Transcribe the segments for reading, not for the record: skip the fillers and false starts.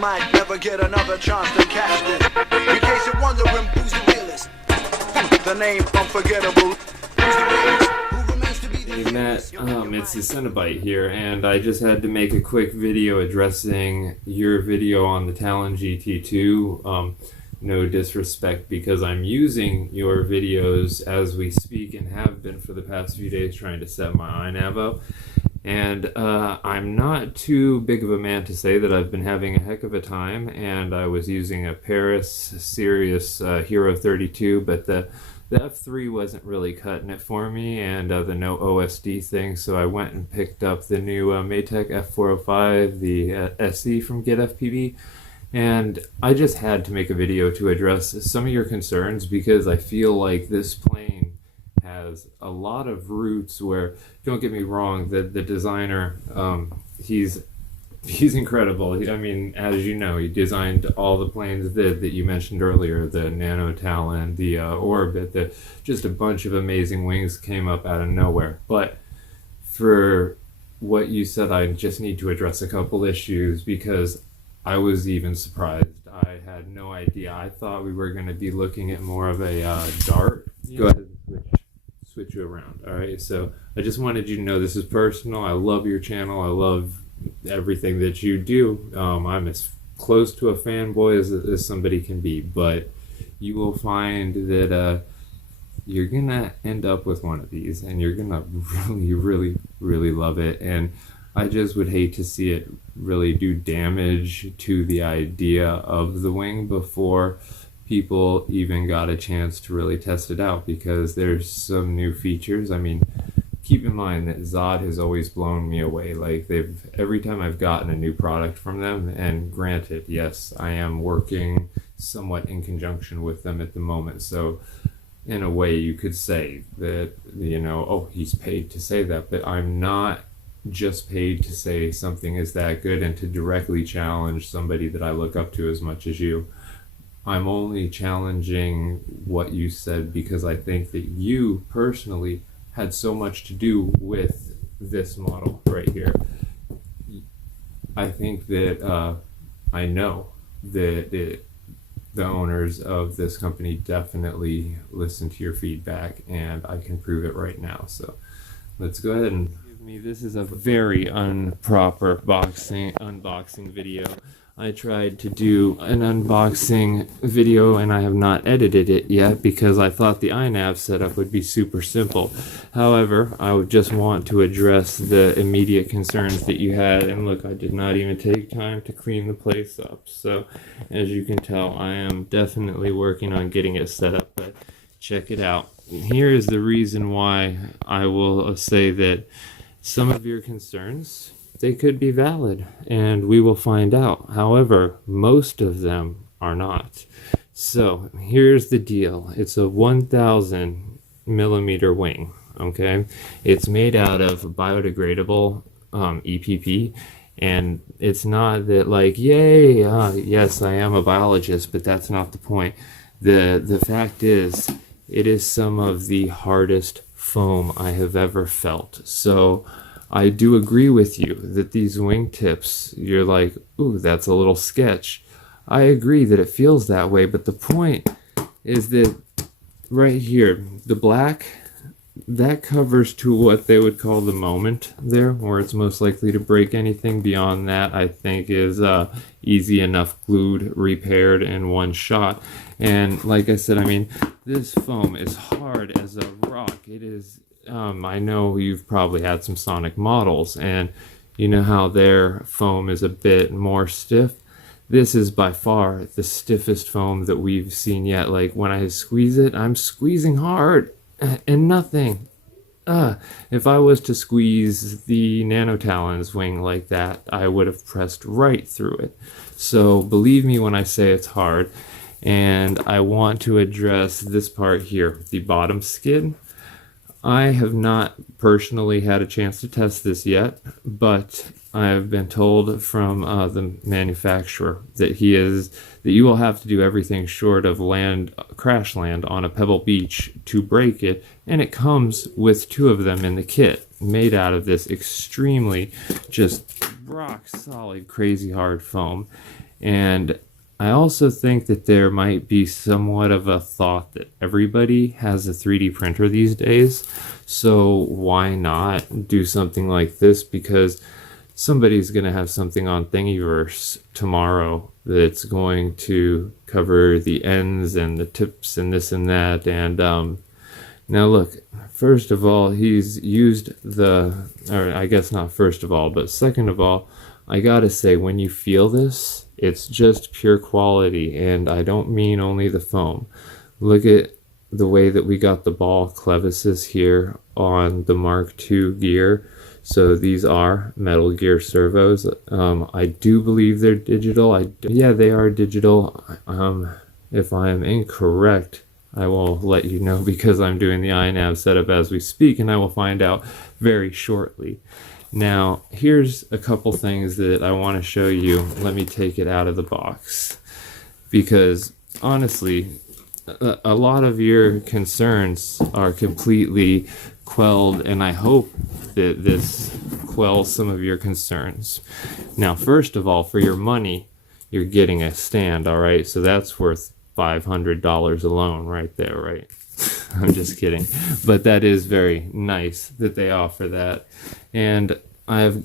might never get another chance to catch this. In case you're wondering who's the realest, the name unforgettable. Who's the realest? Who remains to be the Hey Matt, it's the Cenobite here, and I just had to make a quick video addressing your video on the Talon GT2. No disrespect, because I'm using your videos as we speak and have been for the past few days trying to set my iNav up. And I'm not too big of a man to say that I've been having a heck of a time, and I was using a Paris Sirius Hero 32, but the F3 wasn't really cutting it for me, and the no OSD thing, so I went and picked up the new Matek F405, the SE from GetFPV, and I just had to make a video to address some of your concerns, because I feel like this plane has a lot of roots where, don't get me wrong, the designer, he's incredible. I mean, as you know, he designed all the planes that you mentioned earlier, the Nano Talon, the Orbit, just a bunch of amazing wings came up out of nowhere. But for what you said, I just need to address a couple issues, because I was even surprised. I had no idea. I thought we were going to be looking at more of a dart. Go ahead and switch you around. All right, so I just wanted you to know this is personal. I love your channel. I love everything that you do. I'm as close to a fanboy as somebody can be, but you will find that you're gonna end up with one of these, and you're gonna really love it. And I just would hate to see it really do damage to the idea of the wing before people even got a chance to really test it out, because there's some new features. I mean, keep in mind that Zod has always blown me away. Like, every time I've gotten a new product from them, and granted, yes, I am working somewhat in conjunction with them at the moment, so in a way you could say that, you know, oh, he's paid to say that, but I'm not just paid to say something is that good and to directly challenge somebody that I look up to as much as you. I'm only challenging what you said because I think that you personally had so much to do with this model right here. I think that I know that the owners of this company definitely listen to your feedback, and I can prove it right now. So let's go ahead and give me. This is a very improper unboxing video. I tried to do an unboxing video and I have not edited it yet because I thought the iNav setup would be super simple. However, I would just want to address the immediate concerns that you had, and look, I did not even take time to clean the place up. So as you can tell, I am definitely working on getting it set up, but check it out. Here is the reason why I will say that some of your concerns, they could be valid, and we will find out. However, most of them are not. So here's the deal. It's a 1,000 millimeter wing, okay? It's made out of biodegradable EPP, and it's not that like, yay, yes, I am a biologist, but that's not the point. The fact is, it is some of the hardest foam I have ever felt. So I do agree with you that these wingtips, you're like, ooh, that's a little sketch. I agree that it feels that way, but the point is that right here, the black, that covers to what they would call the moment there, where it's most likely to break. Anything beyond that, I think, is easy enough glued, repaired in one shot. And like I said, I mean, this foam is hard as a rock. It is, I know you've probably had some Sonic models, and you know how their foam is a bit more stiff. This is by far the stiffest foam that we've seen yet. Like, when I squeeze it, I'm squeezing hard and nothing. If I was to squeeze the Nano Talon's wing like that, I would have pressed right through it. So believe me when I say it's hard. And I want to address this part here, the bottom skid. I have not personally had a chance to test this yet, but I have been told from the manufacturer that you will have to do everything short of crash land on a pebble beach to break it, and it comes with 2 of them in the kit, made out of this extremely just rock solid, crazy hard foam. And I also think that there might be somewhat of a thought that everybody has a 3D printer these days. So why not do something like this? Because somebody's going to have something on Thingiverse tomorrow that's going to cover the ends and the tips and this and that. And now look, first of all, he's used or I guess not first of all, but second of all, I gotta say, when you feel this, it's just pure quality, and I don't mean only the foam. Look at the way that we got the ball clevises here on the Mark II gear. So these are Metal Gear servos. I do believe they're digital. Yeah, they are digital. If I am incorrect, I will let you know, because I'm doing the iNav setup as we speak, and I will find out very shortly. Now, here's a couple things that I want to show you. Let me take it out of the box, because honestly, a lot of your concerns are completely quelled, and I hope that this quells some of your concerns. Now, first of all, for your money, you're getting a stand, all right? So that's worth $500 alone right there, right? I'm just kidding. But that is very nice that they offer that. And I've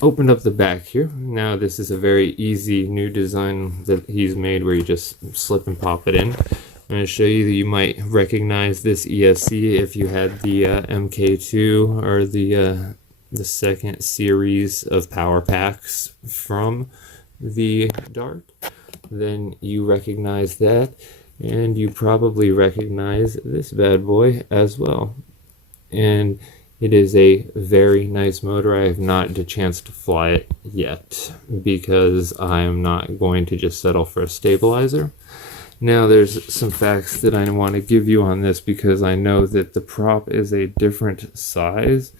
opened up the back here. Now this is a very easy new design that he's made where you just slip and pop it in. I'm going to show you that you might recognize this ESC if you had the MK2 or the second series of power packs from the Dart. Then you recognize that, and you probably recognize this bad boy as well. And it is a very nice motor. I have not had a chance to fly it yet, because I'm not going to just settle for a stabilizer. Now there's some facts that I want to give you on this, because I know that the prop is a different size,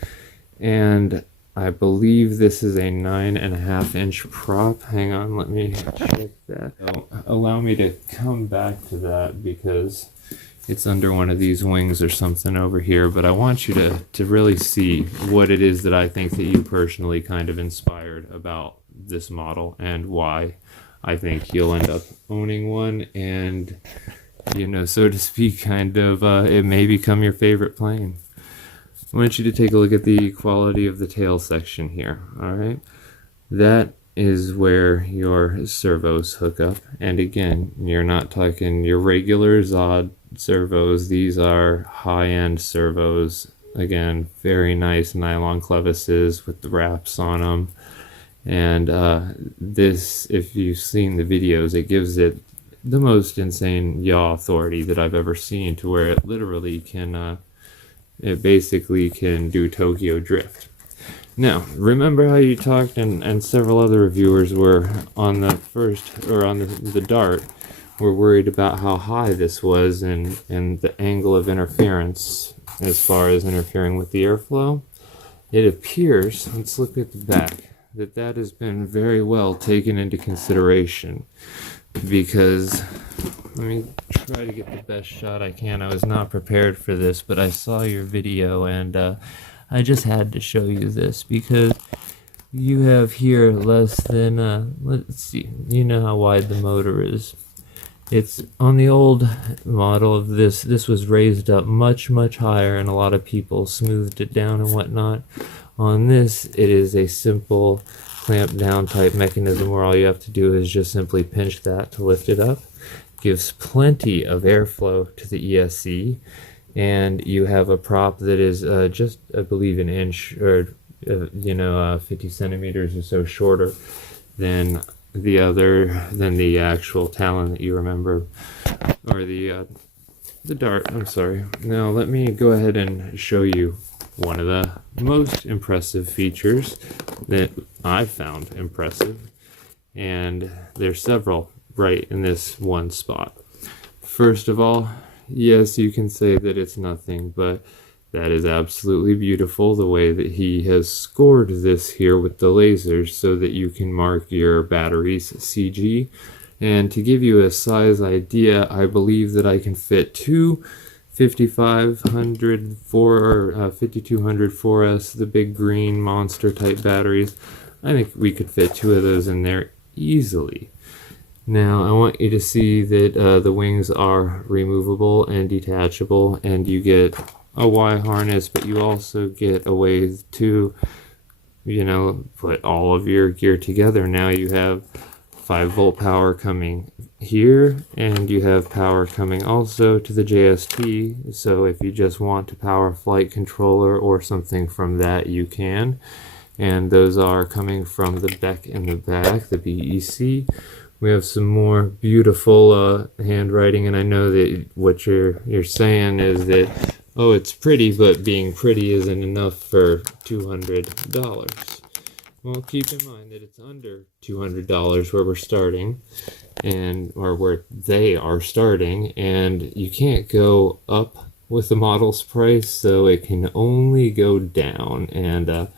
and I believe this is a 9.5-inch prop. Hang on, let me check that. Allow me to come back to that, because it's under one of these wings or something over here, but I want you to really see what it is that I think that you personally kind of inspired about this model, and why I think you'll end up owning one, and, you know, so to speak, kind of, it may become your favorite plane. I want you to take a look at the quality of the tail section here, alright? That is where your servos hook up, and again, you're not talking your regular Zod servos. These are high-end servos. Again, very nice nylon clevises with the wraps on them. And this, if you've seen the videos, it gives it the most insane yaw authority that I've ever seen, to where it literally can, it basically can do Tokyo Drift. Now, remember how you talked, and several other reviewers were on the first, or on the Dart, were worried about how high this was, and the angle of interference as far as interfering with the airflow. It appears, let's look at the back, that has been very well taken into consideration, because let me try to get the best shot I can. I was not prepared for this, but I saw your video, and I just had to show you this, because you have here less than, let's see, you know how wide the motor is. It's on the old model of this was raised up much higher, and a lot of people smoothed it down and whatnot. On this, it is a simple clamp down type mechanism where all you have to do is just simply pinch that to lift it up. Gives plenty of airflow to the ESC, and you have a prop that is just, I believe, an inch, or 50 centimeters or so shorter than the actual Talon that you remember, or the Dart. I'm sorry. Now let me go ahead and show you one of the most impressive features that I've found impressive, and there's several right in this one spot. First of all, yes, you can say that it's nothing, but that is absolutely beautiful, the way that he has scored this here with the lasers, so that you can mark your batteries CG. And to give you a size idea, I believe that I can fit two 5500 or 5200 4S, the big green monster type batteries. I think we could fit two of those in there easily. Now I want you to see that the wings are removable and detachable, and you get a Y harness, but you also get a way to, put all of your gear together. Now you have 5-volt power coming here, and you have power coming also to the JST, so if you just want to power flight controller or something from that, you can. And those are coming from the Beck in the back, the BEC. We have some more beautiful handwriting, and I know that what you're saying is that, oh, it's pretty, but being pretty isn't enough for $200. Well, keep in mind that it's under $200 where we're starting, or where they are starting, and you can't go up with the model's price, so it can only go down. And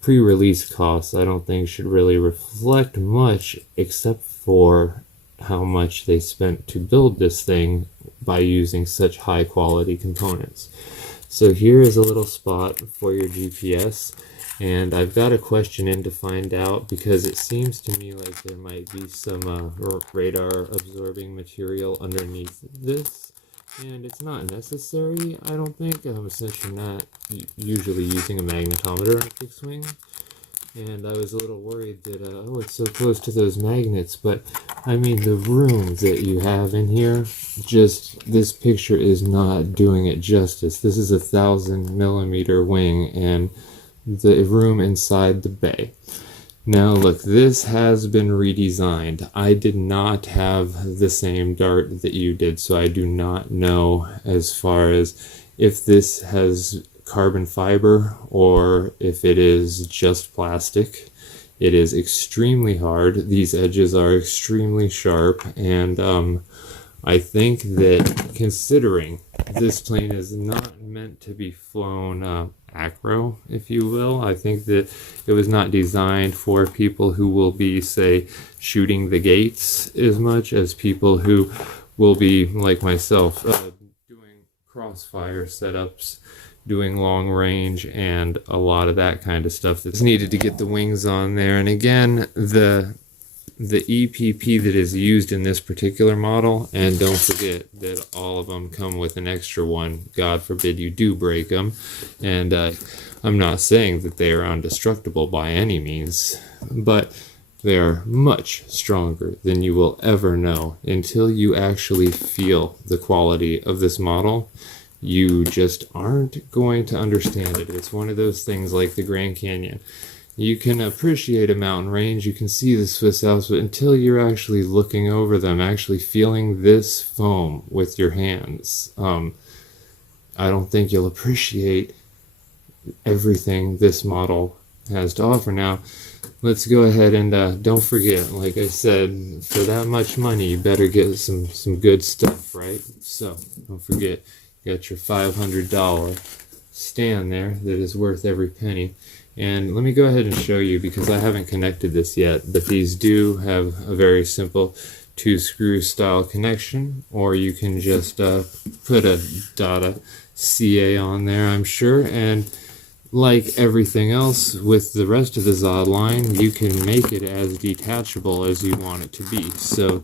pre-release costs, I don't think, should really reflect much, except for how much they spent to build this thing by using such high quality components. So here is a little spot for your GPS, and I've got a question in to find out, because it seems to me like there might be some radar absorbing material underneath this, and it's not necessary, I don't think, since you're not usually using a magnetometer on a fixed wing. And I was a little worried that, oh, it's so close to those magnets, but I mean, the room that you have in here, this picture is not doing it justice. This is a 1,000mm wing, and the room inside the bay. Now look, this has been redesigned. I did not have the same dart that you did, so I do not know as far as if this has carbon fiber or if it is just plastic. It is extremely hard. These edges are extremely sharp, and I think that, considering this plane is not meant to be flown acro, if you will, I think that it was not designed for people who will be, say, shooting the gates as much as people who will be, like myself, doing crossfire setups, doing long range, and a lot of that kind of stuff that's needed to get the wings on there. And again, the EPP that is used in this particular model, and don't forget that all of them come with an extra one, God forbid you do break them, and I'm not saying that they are indestructible by any means, but they are much stronger than you will ever know until you actually feel the quality of this model. You just aren't going to understand it. It's one of those things like the Grand Canyon. You can appreciate a mountain range, you can see the Swiss Alps, but until you're actually looking over them, actually feeling this foam with your hands, I don't think you'll appreciate everything this model has to offer. Now, let's go ahead and don't forget, like I said, for that much money, you better get some good stuff, right? So, don't forget, you got your $500 stand there that is worth every penny. And let me go ahead and show you, because I haven't connected this yet, but these do have a very simple 2-screw style connection, or you can just put a Dada CA on there, I'm sure, and like everything else with the rest of the Zod line, you can make it as detachable as you want it to be. So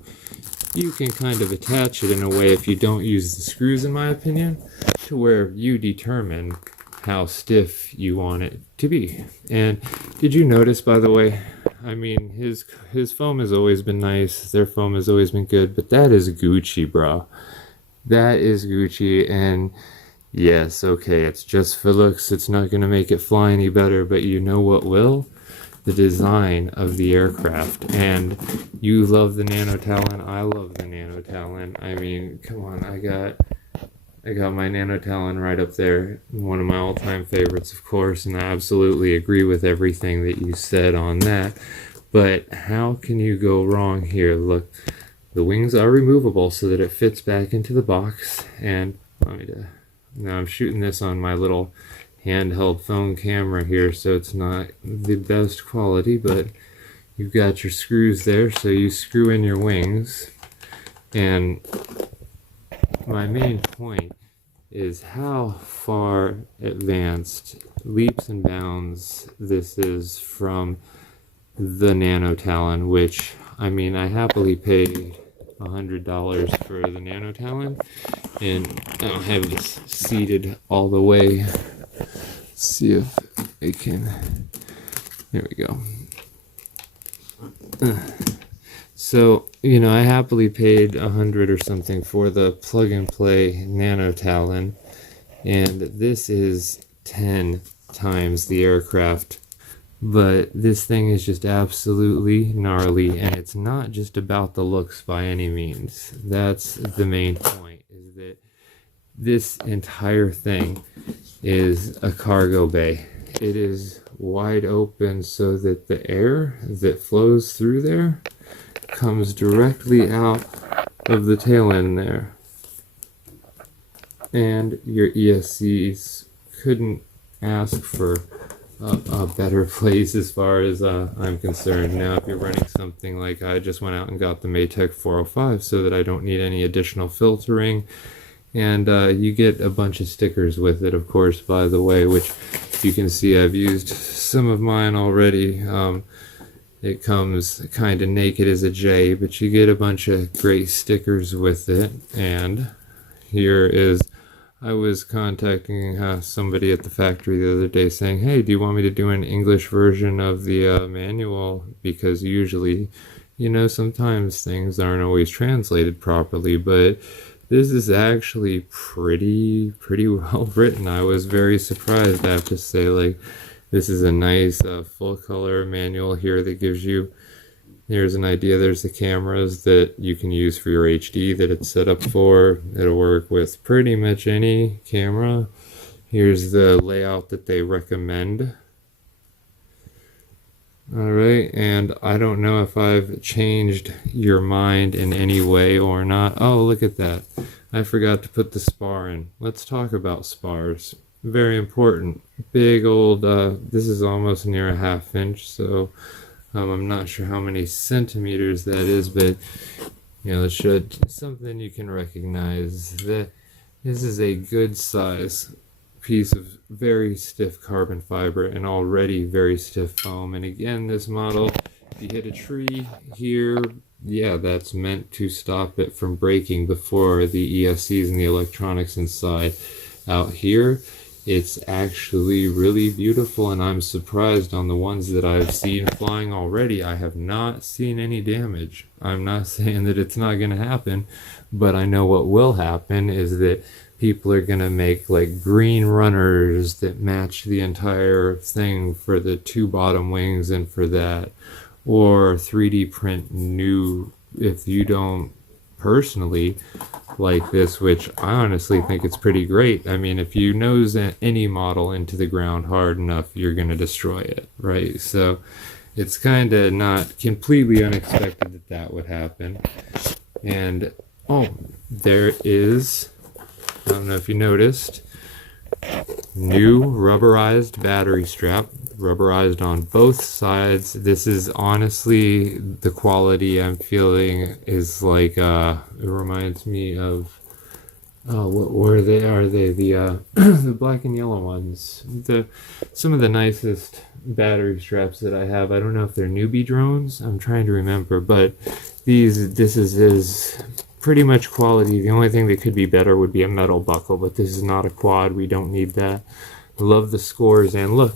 you can kind of attach it in a way, if you don't use the screws, in my opinion, to where you determine how stiff you want it to be. And did you notice, by the way, I mean, his foam has always been nice, their foam has always been good, but that is Gucci, bro. That is Gucci, and yes, okay, it's just for looks, it's not going to make it fly any better, but you know what will? The design of the aircraft. And you love the Nano Talon, I love the Nano Talon. I mean, come on, I got my Nano Talon right up there, one of my all-time favorites, of course, and I absolutely agree with everything that you said on that. But how can you go wrong here? Look, the wings are removable so that it fits back into the box, and now I'm shooting this on my little handheld phone camera here, so it's not the best quality, but you've got your screws there, so you screw in your wings. And my main point is how far advanced, leaps and bounds, this is from the Nano Talon, which I mean, I happily paid $100 for the Nano Talon, and I'll have this seated all the way. Let's see if I can. There we go. So, you know, I happily paid $100 or something for the plug-and-play Nano Talon, and this is 10 times the aircraft. But this thing is just absolutely gnarly, and it's not just about the looks by any means. That's the main point, is that this entire thing is a cargo bay. It is wide open so that the air that flows through there comes directly out of the tail end there. And your ESCs couldn't ask for a better place as far as I'm concerned. Now, if you're running something like I just went out and got the Maytech 405 so that I don't need any additional filtering, and you get a bunch of stickers with it, of course, by the way, which you can see I've used some of mine already. It comes kind of naked as a J, but you get a bunch of great stickers with it. And here is, I was contacting somebody at the factory the other day saying, hey, do you want me to do an English version of the manual? Because usually, you know, sometimes things aren't always translated properly, but this is actually pretty well written. I was very surprised, I have to say. Like, this is a nice full color manual here that gives you, here's an idea. There's the cameras that you can use for your HD that it's set up for. It'll work with pretty much any camera. Here's the layout that they recommend. Alright, and I don't know if I've changed your mind in any way or not. Oh, look at that. I forgot to put the spar in. Let's talk about spars. Very important. Big old, this is almost near a 1/2 inch, so I'm not sure how many centimeters that is, but you know, it should something you can recognize. That this is a good size piece of very stiff carbon fiber and already very stiff foam. And again, this model, if you hit a tree here, yeah, that's meant to stop it from breaking before the ESCs and the electronics inside. Out here, it's actually really beautiful, and I'm surprised on the ones that I've seen flying already. I have not seen any damage. I'm not saying that it's not going to happen, but I know what will happen is that people are going to make like green runners that match the entire thing for the 2 bottom wings and for that, or 3D print new, if you don't personally like this, which I honestly think it's pretty great. I mean, if you nose any model into the ground hard enough, you're going to destroy it, right? So it's kind of not completely unexpected that that would happen. And oh, there is, I don't know if you noticed, new rubberized battery strap, rubberized on both sides. This is honestly the quality I'm feeling is like, it reminds me of, what were they? Are they the the black and yellow ones? Some of the nicest battery straps that I have. I don't know if they're newbie drones. I'm trying to remember, but this is pretty much quality. The only thing that could be better would be a metal buckle, but this is not a quad. We don't need that. Love the scores, and look,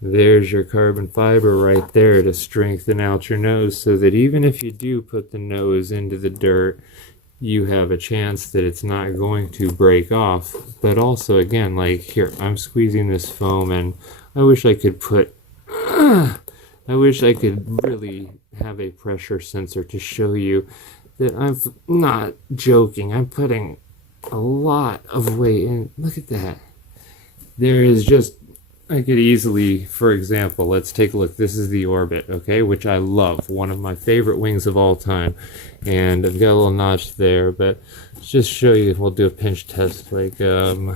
there's your carbon fiber right there to strengthen out your nose, so that even if you do put the nose into the dirt, you have a chance that it's not going to break off. But also, again, like here, I'm squeezing this foam, and I wish I could really have a pressure sensor to show you that I'm not joking. I'm putting a lot of weight in. Look at that. There is just, I could easily, for example, let's take a look. This is the Orbit, okay, which I love. One of my favorite wings of all time. And I've got a little notch there, but just show you, we'll do a pinch test. Like, here,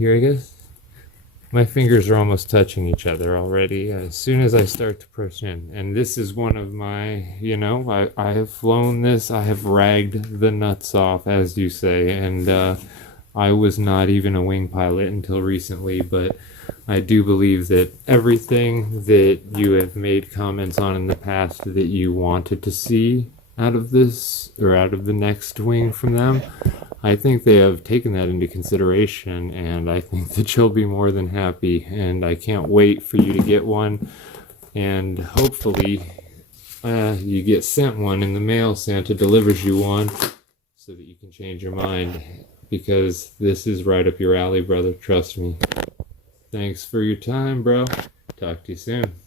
I guess. My fingers are almost touching each other already as soon as I start to push in. And this is one of my, you know, I have flown this. I have ragged the nuts off, as you say. And I was not even a wing pilot until recently, but I do believe that everything that you have made comments on in the past that you wanted to see out of this or out of the next wing from them, I think they have taken that into consideration, and I think that you'll be more than happy, and I can't wait for you to get one, and hopefully you get sent one in the mail. Santa delivers you one so that you can change your mind, because this is right up your alley, brother. Trust me. Thanks for your time, bro. Talk to you soon.